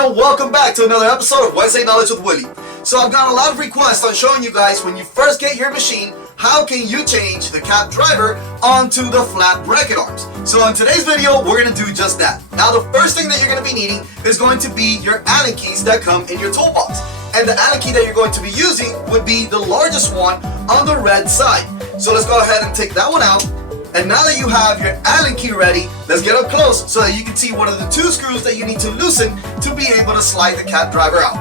and welcome back to another episode of Wednesday Knowledge with Willie. So I've got a lot of requests on showing you guys when you first get your machine, how can you change the cap driver onto the flat bracket arms. So in today's video, we're going to do just that. Now the first thing that you're going to be needing is going to be your Allen keys that come in your toolbox. And the Allen key that you're going to be using would be the largest one on the red side. So let's go ahead and take that one out. And now that you have your Allen key ready, let's get up close so that you can see one of the two screws that you need to loosen to be able to slide the cap driver out.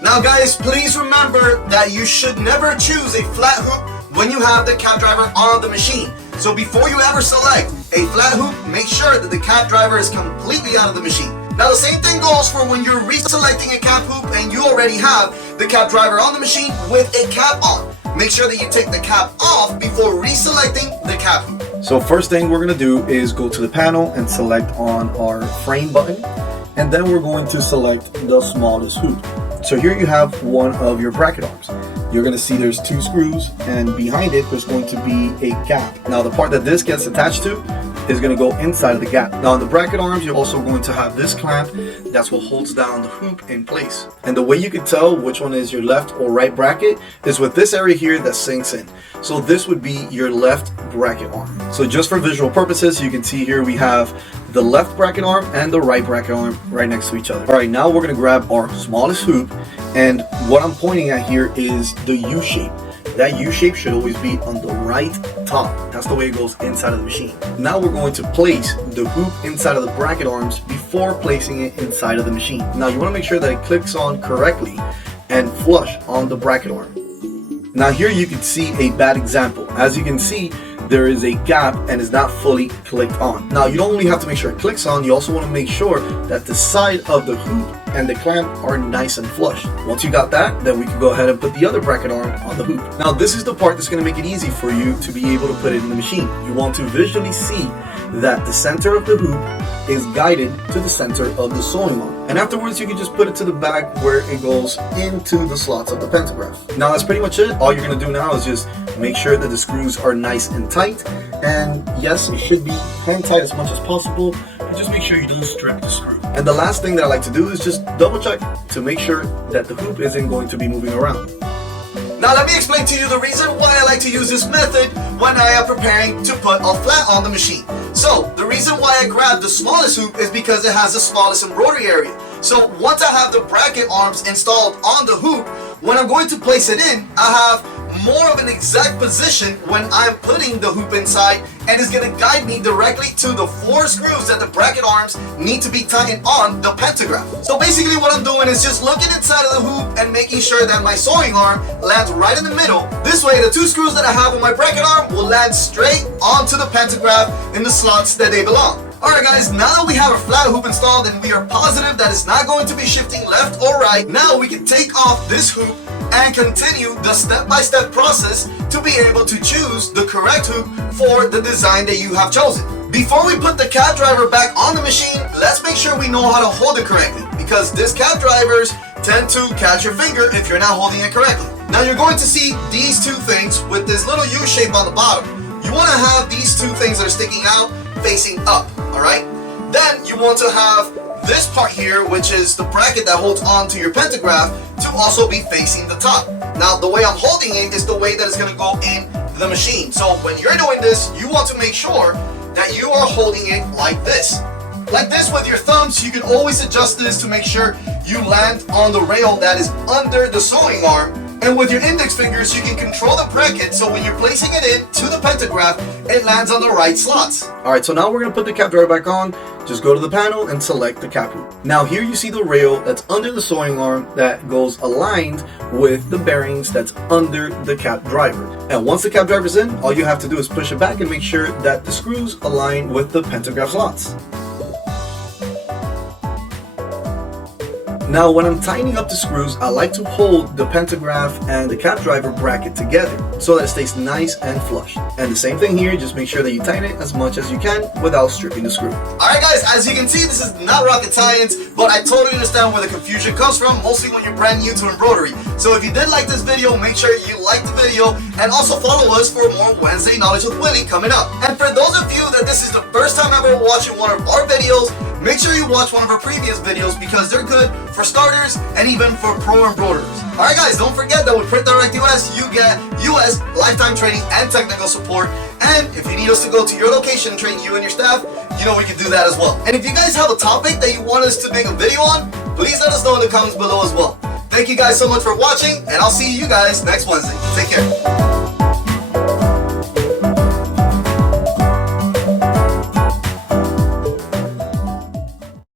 Now guys, please remember that you should never choose a flat hoop when you have the cap driver on the machine. So before you ever select a flat hoop, make sure that the cap driver is completely out of the machine. Now the same thing goes for when you're reselecting a cap hoop and you already have the cap driver on the machine with a cap on. Make sure that you take the cap off before reselecting the cap hoop. So first thing we're going to do is go to the panel and select on our frame button, and then we're going to select the smallest hoop. So here you have one of your bracket arms. You're going to see there's two screws, and behind it there's going to be a gap. Now the part that this gets attached to is going to go inside of the gap. Now on the bracket arms, you're also going to have this clamp. That's what holds down the hoop in place. And the way you can tell which one is your left or right bracket is with this area here that sinks in. So this would be your left bracket arm. So just for visual purposes, you can see here we have the left bracket arm and the right bracket arm right next to each other. All right, now we're going to grab our smallest hoop, and what I'm pointing at here is the U shape. That U shape should always be on the right top. That's the way it goes inside of the machine. Now we're going to place the hoop inside of the bracket arms before placing it inside of the machine. Now you want to make sure that it clicks on correctly and flush on the bracket arm. Now here you can see a bad example. As you can see, there is a gap and is not fully clicked on. Now you don't only have to make sure it clicks on, you also want to make sure that the side of the hoop and the clamp are nice and flush. Once you got that, then we can go ahead and put the other bracket arm on the hoop. Now this is the part that's going to make it easy for you to be able to put it in the machine. You want to visually see that the center of the hoop is guided to the center of the sewing arm. And afterwards you can just put it to the back where it goes into the slots of the pantograph. Now that's pretty much it. All you're going to do now is just make sure that the screws are nice and tight. And yes, it should be hand tight as much as possible. But just make sure you don't strip the screw. And the last thing that I like to do is just double check to make sure that the hoop isn't going to be moving around. Now let me explain to you the reason why I like to use this method when I am preparing to put a flat on the machine. So the reason why I grabbed the smallest hoop is because it has the smallest embroidery area. So once I have the bracket arms installed on the hoop, when I'm going to place it in, I have more of an exact position when I'm putting the hoop inside, and it's going to guide me directly to the 4 screws that the bracket arms need to be tightened on the pantograph. So basically what I'm doing is just looking inside of the hoop and making sure that my sewing arm lands right in the middle. This way the 2 screws that I have on my bracket arm will land straight onto the pantograph in the slots that they belong. Alright guys, now that we have a flat hoop installed and we are positive that it's not going to be shifting left or right, now we can take off this hoop and continue the step-by-step process to be able to choose the correct hoop for the design that you have chosen. Before we put the cap driver back on the machine, let's make sure we know how to hold it correctly, because these cap drivers tend to catch your finger if you're not holding it correctly. Now you're going to see these 2 things with this little U shape on the bottom. You want to have these 2 things that are sticking out facing up, alright? Then you want to have this part here, which is the bracket that holds on to your pantograph, to also be facing the top. Now the way I'm holding it is the way that it's going to go in the machine. So when you're doing this, you want to make sure that you are holding it like this. Like this with your thumbs. You can always adjust this to make sure you land on the rail that is under the sewing arm. And with your index fingers, you can control the bracket, so when you're placing it in to the pantograph, it lands on the right slots. Alright, so now we're going to put the cap driver back on. Just go to the panel and select the cap hoop. Now here you see the rail that's under the sewing arm that goes aligned with the bearings that's under the cap driver. And once the cap driver is in, all you have to do is push it back and make sure that the screws align with the pantograph slots. Now when I'm tightening up the screws, I like to hold the pantograph and the cap driver bracket together so that it stays nice and flush. And the same thing here, just make sure that you tighten it as much as you can without stripping the screw. Alright guys, as you can see, this is not rocket science, but I totally understand where the confusion comes from, mostly when you're brand new to embroidery. So if you did like this video, make sure you like the video and also follow us for more Wednesday Knowledge with Willie coming up. And for those of you that this is the first time ever watching one of our videos, make sure you watch one of our previous videos because they're good for starters and even for pro embroiderers. Alright guys, don't forget that with PrintDirect US, you get US lifetime training and technical support. And if you need us to go to your location and train you and your staff, you know we can do that as well. And if you guys have a topic that you want us to make a video on, please let us know in the comments below as well. Thank you guys so much for watching, and I'll see you guys next Wednesday. Take care.